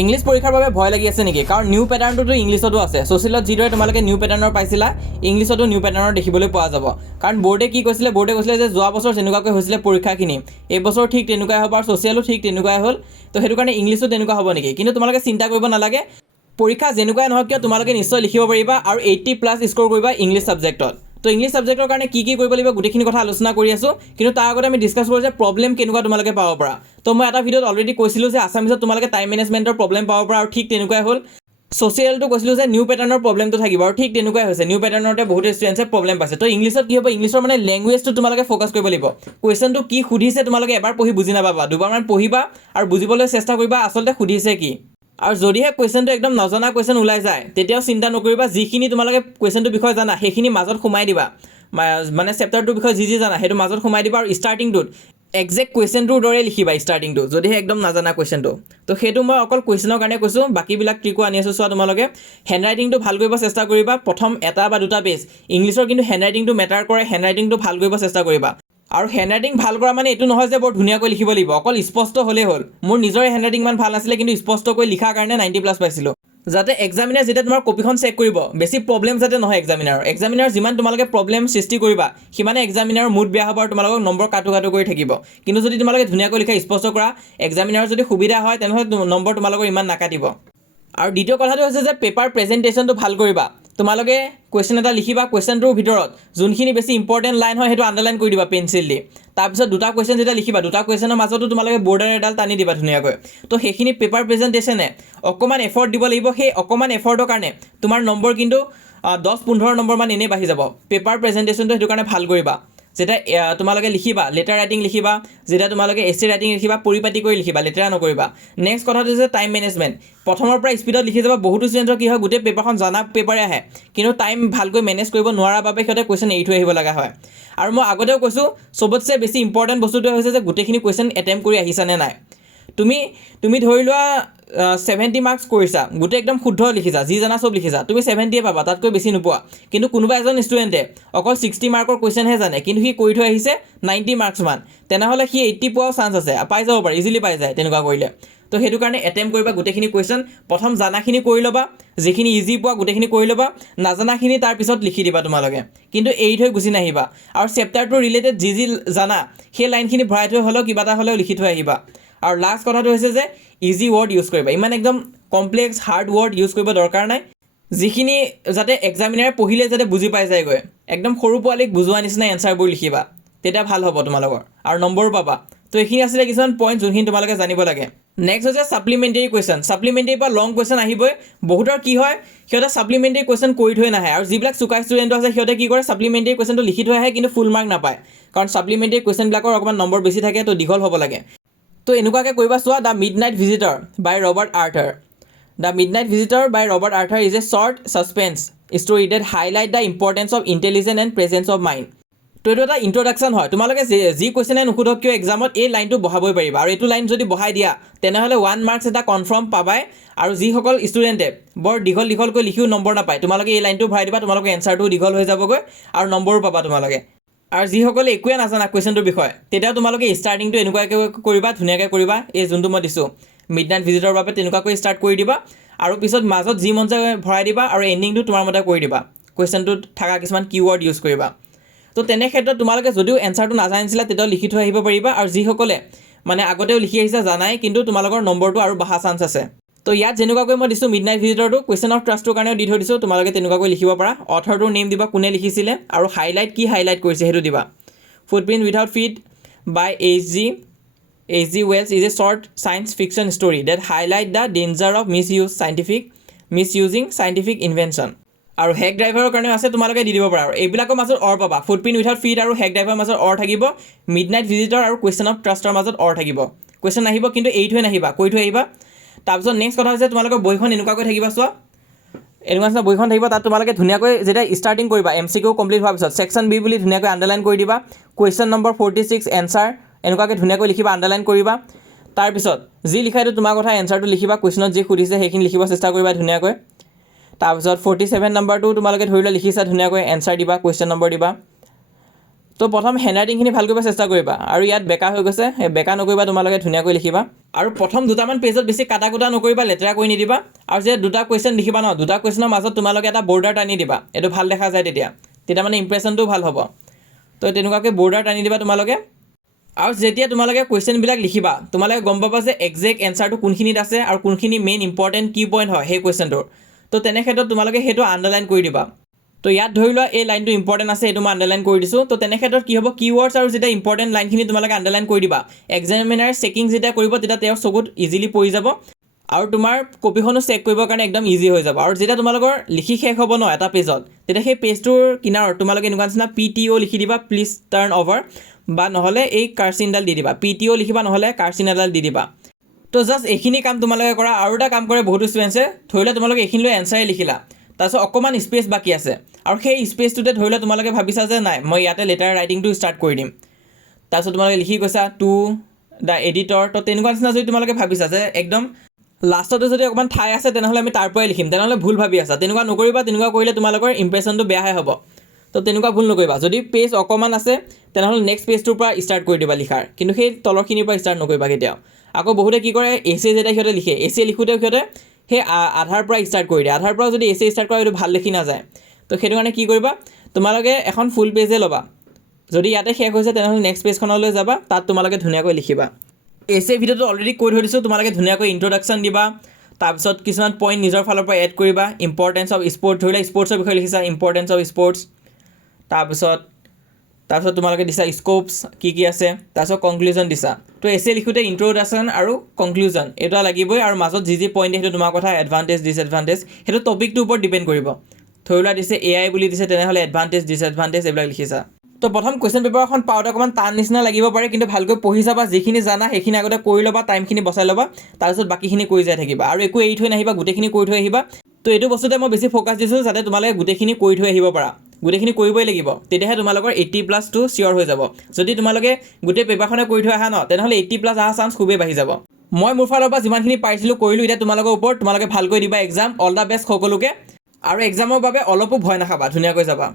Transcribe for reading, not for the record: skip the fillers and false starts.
English পৰীক্ষাৰ বাবে ভয় লাগি আছে নেকি? কাৰণ নিউ পেটাৰ্ণটোতো ইংলিছতো আছে। ছ'চিয়েলত যিদৰে তোমালোকে নিউ পেটাৰ্ণৰ পাইছিলা, ইংলিছতো নিউ পেটাৰ্ণৰ দেখিবলৈ পোৱা যাব। কাৰণ বৰ্ডে কি কৈছিলে? বৰ্ডে কৈছিলে যে যোৱা বছৰ যেনেকুৱাকৈ হৈছিলে পৰীক্ষাখিনি, এই বছৰ ঠিক তেনেকুৱাই হ'ব আৰু ছ'চিয়েলো ঠিক তেনেকুৱাই হ'ল। তো সেইটো কাৰণে ইংলিছো তেনেকুৱা হ'ব নেকি? কিন্তু তোমালোকে চিন্তা কৰিব নালাগে। পৰীক্ষা যেনেকুৱাই নহওক কিয় তোমালোকে নিশ্চয় লিখিব পাৰিবা আৰু 80+ স্ক'ৰ কৰিবা ইংলিছ ছাবজেক্টত। তো ইংলিছ ছাবজেক্টৰ কাৰণে কি কৰিব লাগিব গোটেইখিনি কথা আলোচনা কৰি আছোঁ। কিন্তু তাৰ আগতে আমি ডিছকাছ কৰোঁ যে প্ৰব্লেম কেনেকুৱা তোমালোকে পাব পাৰা। তো মই এটা ভিডিঅ'ত অলৰেডি কৈছিলোঁ যে আছামিছত তোমালোকে টাইম মেনেজমেণ্টৰ প্ৰব্লেম পাব পাৰা আৰু ঠিক তেনেকুৱাই হ'ল। ছ'চিয়েলটো কৈছিলোঁ যে নিউ পেটাৰ্ণৰ প্ৰব্লেমটো থাকিব আৰু ঠিক তেনেকুৱাই হৈছে। নিউ পেটাৰ্ণতে বহুতো ষ্টুডেণ্টছে প্ৰব্লেম পাইছে। তো ইংলিছত কি হ'ব? ইংলিছৰ মানে লেংগুৱেজটো তোমালোকে ফ'কাছ কৰিব লাগিব। কুৱেশ্যনটো কি সুধিছে তোমালোকে এবাৰ পঢ়ি বুজি নাপাবা, দুবাৰমান পঢ়িবা আৰু বুজিবলৈ চেষ্টা কৰিবা আচলতে সুধিছে কি। আৰু যদিহে কুৱেশ্যনটো একদম নজনা কুৱেশ্যন ওলাই যায় তেতিয়াও চিন্তা নকৰিবা। যিখিনি তোমালোকে কুৱেশ্যনটোৰ বিষয়ে জানা সেইখিনি মাজত সোমাই দিবা। মানে চেপ্টাৰটোৰ বিষয়ে যি জানা সেইটো মাজত সোমাই দিবা আৰু ষ্টাৰ্টিংটোত একজেক্ট কুৱেশ্যনটোৰ দৰে লিখিবা ষ্টাৰ্টিংটো, যদিহে একদম নাজানা কুৱেশ্যনটো। তো সেইটো মই অকল কুৱেশ্যনৰ কাৰণে কৈছোঁ, বাকীবিলাক ট্ৰিকো আনি আছোঁ। চোৱা তোমালোকে হেণ্ডৰাইটিংটো ভাল কৰিব চেষ্টা কৰিবা। প্ৰথম 1 বা 2 পেজ ইংলিছৰ কিন্তু হেণ্ডৰাইটিংটো মেটাৰ কৰে। হেণ্ডৰাইটিংটো ভাল কৰিব চেষ্টা কৰিবা। আৰু হেণ্ডৰাইটিং ভাল কৰা মানে এইটো নহয় যে বৰ ধুনীয়াকৈ লিখিব লাগিব, অকল স্পষ্ট হ'লেই হ'ল। মোৰ নিজৰে হেণ্ডৰাইটিং ইমান ভাল নাছিলে, কিন্তু স্পষ্টকৈ লিখাৰ কাৰণে 90+ পাইছিলোঁ। যাতে এক্সামিনাৰ যেতিয়া তোমাৰ কপিখন চেক কৰিব বেছি প্ৰব্লেম যাতে নহয় এক্সামিনাৰ যিমান তোমালোকে প্ৰব্লেম সৃষ্টি কৰিবা সিমানে এক্সামিনাৰৰ মুড বেয়া হ'ব আৰু তোমালোকক নম্বৰ কাটো কৰি থাকিব। কিন্তু যদি তোমালোকে ধুনীয়াকৈ লিখা স্পষ্ট কৰা, এক্সামিনাৰৰ যদি সুবিধা হয় তেনেহ'লে নম্বৰ তোমালোকৰ ইমান নাকাটিব। আৰু দ্বিতীয় কথাটো হৈছে যে পেপাৰ প্ৰেজেণ্টেশ্যনটো ভাল কৰিবা। তোমালোকে কুৱেশ্যন এটা লিখিবা, কুৱেশ্যনটোৰ ভিতৰত যোনখিনি বেছি ইম্পৰ্টেণ্ট লাইন হয় সেইটো আণ্ডাৰলাইন কৰি দিবা পেঞ্চিল দি। তাৰপিছত 2টা কুৱেশ্যন যেতিয়া লিখিবা, 2টা কুৱেশ্যনৰ মাজতো তোমালোকে বৰ্ডাৰ এডাল টানি দিবা ধুনীয়াকৈ। তো সেইখিনি পেপাৰ প্ৰেজেণ্টেশ্যনে অকণমান এফৰ্ট দিব লাগিব। সেই অকণমান এফৰ্টৰ কাৰণে তোমাৰ নম্বৰ কিন্তু 10-15 নম্বৰমান এনেই বাঢ়ি যাব। পেপাৰ প্ৰেজেণ্টেশ্যনটো সেইটো কাৰণে ভাল কৰিবা। যেতিয়া তোমালোকে লিখিবা, লেটাৰ ৰাইটিং লিখিবা, যেতিয়া তোমালোকে এছে ৰাইটিং লিখিবা, পৰিপাটি কৰি লিখিবা, লেটেৰা নকৰিবা। নেক্সট কথাটো হৈছে টাইম মেনেজমেণ্ট। প্ৰথমৰ পৰা স্পীডত লিখি যাবা। বহুতো ষ্টুডেণ্টৰ কি হয়, গোটেই পেপাৰখন জানা পেপাৰে আহে, কিন্তু টাইম ভালকৈ মেনেজ কৰিব নোৱাৰাৰ বাবে সিহঁতে কুৱেশ্যন এৰি থৈ আহিব লগা হয়। আৰু মই আগতেও কৈছোঁ, চবতছে বেছি ইম্পৰ্টেণ্ট বস্তুটোৱে হৈছে যে গোটেইখিনি কুৱেশ্যন এটেম্প কৰি আহিছানে নাই। তুমি ধৰি লোৱা 70 মাৰ্কছ কৰিছা, গোটেই একদম শুদ্ধ লিখিছা, যি জানা চব লিখিছা, তুমি 70 পাবা, তাতকৈ বেছি নোপোৱা। কিন্তু কোনোবা এজন ষ্টুডেণ্টে অকল 60 মাৰ্কৰ কুৱেশ্যনহে জানে, কিন্তু সি কৰি থৈ আহিছে 90 মাৰ্কছমান, তেনেহ'লে সি 80 পোৱাও চান্স আছে, পাই যাব পাৰে, ইজিলি পাই যায় তেনেকুৱা কৰিলে। তো সেইটো কাৰণে এটেম্প কৰিবা গোটেইখিনি কুৱেশ্যন। প্ৰথম জানাখিনি কৰি ল'বা, যিখিনি ইজি পোৱা গোটেইখিনি কৰি ল'বা, নাজানাখিনি তাৰপিছত লিখি দিবা তোমালোকে, কিন্তু এৰি থৈ গুচি নাহিবা। আৰু চেপ্টাৰটোৰ ৰিলেটেড যি জানা সেই লাইনখিনি ভৰাই থৈ হ'লেও কিবা এটা হ'লেও লিখি থৈ আহিবা। আৰু লাষ্ট কথাটো হৈছে যে ইজি ৱৰ্ড ইউজ কৰিবা, ইমান একদম কমপ্লেক্স হাৰ্ড ৱৰ্ড ইউজ কৰিব দৰকাৰ নাই। যিখিনি যাতে এক্সামিনাৰে পঢ়িলে যাতে বুজি পাই যায়গৈ, একদম সৰু পোৱালীক বুজোৱা নিচিনা এনচাৰবোৰ লিখিবা, তেতিয়া ভাল হ'ব তোমালোকৰ আৰু নম্বৰো পাবা। তো এইখিনি আছিলে কিছুমান পইণ্ট যোনখিনি তোমালোকে জানিব লাগে। নেক্সট হৈছে ছাপ্লিমেণ্টেৰী কুৱেশ্যন। ছাপ্লিমেণ্টেৰীৰ পৰা লং কুৱেশ্যন আহিবই। বহুতৰ কি হয়, সিহঁতে ছাপ্লিমেণ্টেৰী কুৱেশ্যন কৰি থৈ নাহে, আৰু যিবিলাক চোকা ষ্টুডেণ্ট আছে সিহঁতে কি কৰে, ছাপ্লিমেণ্টেৰী কুৱেশ্যনটো লিখি থৈ আহে কিন্তু ফুল মাৰ্ক নাপায়। কাৰণ ছাপ্লিমেণ্টেৰী কুৱেশ্যনবিলাকৰ অকণমান নম্বৰ বেছি থাকে, তো দীঘল হ'ব লাগে। তো এনেকুৱাকৈ কৰিবা। চোৱা, the midnight visitor by Robert Arthur. The midnight visitor by Robert Arthur is a short suspense story that highlight the importance of intelligence and presence of mind. তো এইটো এটা ইন্ট্ৰডাকশ্যন হয়। তোমালোকে যি কুৱেশ্যনে নুসুধক কিয় এক্সামত এই লাইনটো বহাবই পাৰিবা, আৰু এইটো লাইন যদি বহাই দিয়া তেনেহ'লে 1 মাৰ্কছ এটা কনফাৰ্ম পাবাই। আৰু যিসকল ষ্টুডেণ্টে বৰ দীঘলকৈ লিখিও নম্বৰ নাপায়, তোমালোকে এই লাইনটো ভৰাই দিবা, তোমালোকৰ এনচাৰটোও দীঘল হৈ যাবগৈ আৰু নম্বৰো পাবা তোমালোকে। আৰু যিসকলে একোৱে নাজানা কুৱেশ্যনটোৰ বিষয়ে, তেতিয়াও তোমালোকে ষ্টাৰ্টিংটো এনেকুৱাকৈ কৰিবা, ধুনীয়াকৈ কৰিবা। এই যোনটো মই দিছোঁ মিডনাইট ভিজিটৰ বাবে তেনেকুৱাকৈ ষ্টাৰ্ট কৰি দিবা, আৰু পিছত মাজত যি মন যায় ভৰাই দিবা, আৰু এণ্ডিংটো তোমাৰ মতে কৰি দিবা। কুৱেশ্যনটোত থকা কিছুমান কিৱৰ্ড ইউজ কৰিবা। তো তেনে ক্ষেত্ৰত তোমালোকে যদিও এনচাৰটো নাজানিছিলা তেতিয়াও লিখি থৈ আহিব পাৰিবা। আৰু যিসকলে মানে আগতেও লিখি আহিছা জানাই, কিন্তু তোমালোকৰ নম্বৰটো আৰু বঢ়া চান্স আছে। তো ইয়াত যেনেকুৱাকৈ মই দিছোঁ মিডনাইট ভিজিটৰটো কুৱেশ্যন অফ ট্ৰাষ্টৰ কাৰণেও দি থৈ দিছোঁ, তোমালোকে তেনেকুৱাকৈ লিখিব পাৰা। অথৰটোৰ নেম দিবা, কোনে লিখিছিলে, আৰু হাইলাইট কি হাইলাইট কৰিছে সেইটো দিবা। Footprint without feet by H.G. Wells is a short science fiction story that highlight the danger of misusing scientific invention. আৰু হেক ড্ৰাইভাৰৰ কাৰণেও আছে, তোমালোকে দি দিব পাৰা। আৰু এইবিলাকৰ মাজত অৰ পাবা, ফুটপ্ৰিণ্ট উইথাউট ফিট আৰু হেক ড্ৰাইভাৰৰ মাজত অৰ থাকিব, মিডনাইট ভিজিটৰ আৰু কুৱেশ্যন অফ ট্ৰাষ্টৰ মাজত অৰ থাকিব। কুৱেশ্যন আহিব কিন্তু এৰি থৈ নাহিবা, কৈ থৈ আহিবা। তাৰপিছত নেক্সট কথা হৈছে তোমালোকৰ বহিখন এনেকুৱাকৈ থাকিব। চোৱা, এনেকুৱা নিচিনা বহিখন থাকিব, তাত তোমালোকে ধুনীয়াকৈ যেতিয়া ষ্টাৰ্টিং কৰিবা MCQ কমপ্লিট হোৱাৰ পিছত ছেকশ্যন বি বুলি ধুনীয়াকৈ আণ্ডাৰলাইন কৰি দিবা। কুৱেশ্যন নম্বৰ 46 এনচাৰ এনেকুৱাকৈ ধুনীয়াকৈ লিখিবা, আণ্ডাৰলাইন কৰিবা। তাৰপিছত যি লিখা এইটো তোমাৰ কথা, এনচাৰটো লিখিবা, কুৱেশ্যনত যি সুধিছে সেইখিনি লিখিব চেষ্টা কৰিবা ধুনীয়াকৈ। তাৰপিছত 47 নম্বৰটো তোমালোকে ধৰি লোৱা লিখিছা ধুনীয়াকৈ, এনচাৰ দিবা, কুৱেশ্যন নম্বৰ দিবা। তো প্ৰথম হেণ্ডৰাইটিংখিনি ভাল কৰিব চেষ্টা কৰিবা আৰু ইয়াত বেকা হৈ গৈছে সেই বেকা নকৰিবা তোমালোকে ধুনীয়াকৈ লিখিবা আৰু প্ৰথম দুটামান পেজত বেছি কাটা কুটা নকৰিবা লেতেৰা কৰি নিদিবা আৰু যে দুটা কুৱেশ্যন লিখিবা ন দুটা কুৱেশ্যনৰ মাজত তোমালোকে এটা বৰ্ডাৰ টানি দিবা এইটো ভাল দেখা যায় তেতিয়া মানে ইম্প্ৰেশ্যনটো ভাল হ'ব তো তেনেকুৱাকৈ বৰ্ডাৰ টানি দিবা তোমালোকে আৰু যেতিয়া তোমালোকে কুৱেশ্যনবিলাক লিখিবা তোমালোকে গম পাবা যে একজেক্ট এনচাৰটো কোনখিনিত আছে আৰু কোনখিনি মেইন ইম্পৰ্টেণ্ট কি পইণ্ট হয় সেই কুৱেশ্যনটোৰ তো তেনে ক্ষেত্ৰত তোমালোকে সেইটো আণ্ডাৰলাইন কৰি দিবা তো ইয়াত ধৰি লোৱা এই লাইনটো ইম্পৰ্টেণ্ট আছে এইটো মই আণ্ডাৰলাইন কৰি দিছোঁ তো তেনে ক্ষেত্ৰত কি হ'ব কিৱৰ্ডছ আৰু যেতিয়া ইম্পৰ্টেণ্ট লাইনখিনি তোমালোকে আণ্ডাৰলাইন কৰি দিবা এক্সামিনাৰ চেকিং যেতিয়া কৰিব তেতিয়া তেওঁৰ চকুত ইজিলি পৰি যাব আৰু তোমাৰ কপিখনো চেক কৰিবৰ কাৰণে একদম ইজি হৈ যাব আৰু যেতিয়া তোমালোকৰ লিখি শেষ হ'ব ন এটা পেজত তেতিয়া সেই পেজটোৰ কিনাৰত তোমালোকে এনেকুৱা নিচিনা PTO লিখি দিবা প্লিজ টাৰ্ণ অভাৰ বা নহ'লে এই কাৰ্চিনডাল দি দিবা PTO লিখিবা নহ'লে কাৰ্চিন এডাল দি দিবা তো জাষ্ট এইখিনি কাম তোমালোকে কৰা আৰু এটা কাম কৰে বহুতো ষ্টুডেণ্টছে ধৰি লোৱা তোমালোকে এইখিনি লৈ এনচাৰে লিখিলা তাৰপিছত অকণমান স্পেচ বাকী আছে আৰু সেই স্পেচটোতে ধৰি লোৱা তোমালোকে ভাবিছা যে নাই মই ইয়াতে লেটাৰ ৰাইটিংটো ষ্টাৰ্ট কৰি দিম তাৰপিছত তোমালোকে লিখি গৈছা টু দ্য এডিটৰ তো তেনেকুৱা নিচিনা যদি তোমালোকে ভাবিছা যে একদম লাষ্টতে যদি অকণমান ঠাই আছে তেনেহ'লে আমি তাৰ পৰাই লিখিম তেনেহ'লে ভুল ভাবি আছা তেনেকুৱা নকৰিবা তেনেকুৱা কৰিলে তোমালোকৰ ইম্প্ৰেশ্যনটো বেয়াহে হ'ব তো তেনেকুৱা ভুল নকৰিবা যদি পেজ অকণমান আছে তেনেহ'লে নেক্সট পেজটোৰ পৰা ষ্টাৰ্ট কৰি দিবা লিখাৰ কিন্তু সেই তলৰখিনিৰ পৰা ষ্টাৰ্ট নকৰিবা কেতিয়াও আকৌ বহুতে কি কৰে এছে যেতিয়া সিহঁতে লিখে এছে লিখোঁতে সিহঁতে সেই আধাৰ পৰা ষ্টাৰ্ট কৰি দিয়ে আধাৰ পৰা যদি এছে ষ্টাৰ্ট কৰা সেইটো ভাল লিখি নাযায় তো সেইটো কাৰণে কি কৰিবা তোমালোকে এখন ফুল পেজে ল'বা যদি ইয়াতে শেষ হৈছে তেনেহ'লে নেক্সট পেজখনলৈ যাবা তাত তোমালোকে ধুনীয়াকৈ লিখিবা এছে ভিডিঅ'টো অলৰেডি কৈ থৈ দিছোঁ তোমালোকে ধুনীয়াকৈ ইণ্ট্ৰডাকশ্যন দিবা তাৰপিছত কিছুমান পইণ্ট নিজৰ ফালৰ পৰা এড কৰিবা ইম্পৰ্টেঞ্চ অফ স্পৰ্টছ ধৰি লোৱা স্পৰ্টছৰ বিষয়ে লিখিছা ইম্পৰ্টেঞ্চ অফ স্পৰ্টছ তাৰপিছত তোমালোকে দিছা স্কোপছ কি আছে তাৰপিছত কনক্লুজন দিছা তো এছে লিখোঁতে ইণ্ট্ৰডাকশ্যন আৰু কনক্লুজন এইটো লাগিবই আৰু মাজত যি পইণ্ট সেইটো তোমাৰ কথা এডভান্টেজ ডিছএডভান্টেজ সেইটো টপিকটোৰ ওপৰত ডিপেণ্ড কৰিব ধৰি লোৱা দিছে AI বুলি দিছে তেনেহ'লে এডভান্টেজ ডিছএডভান্টেজ এইবিলাক লিখিছা তো প্ৰথম কুৱেশ্যন পেপাৰখন পাওঁতে অকণমান টান নিচিনা লাগিব পাৰে কিন্তু ভালকৈ পঢ়ি যাবা যিখিনি জানা সেইখিনি আগতে কৰি ল'বা টাইমখিনি বচাই ল'বা তাৰপিছত বাকীখিনি কৰি যাই থাকিবা আৰু একো এৰি থৈ নাহিবা গোটেইখিনি কৰি থৈ আহিবা তো এইটো বস্তুতে মই বেছি ফ'কাছ দিছোঁ যাতে তোমালোকে গোটেইখিনি কৰি থৈ আহিব পাৰা গোটেইখিনি কৰিবই লাগিব তেতিয়াহে তোমালোকৰ 80+টো চিয়'ৰ হৈ যাব যদি তোমালোকে গোটেই পেপাৰখনে কৰি থৈ আহা ন তেনেহ'লে 80+ অহা চান্স খুবেই বাঢ়ি যাব মই মোৰ ফালৰ পৰা যিমানখিনি পাৰিছিলোঁ কৰিলোঁ এতিয়া তোমালোকৰ ওপৰত তোমালোকে ভালকৈ দিবা এক্সাম অল দ্য বেষ্ট সকলোকে আৰু এক্সামৰ বাবে অলপো ভয় নাখাবা ধুনীয়াকৈ যাবা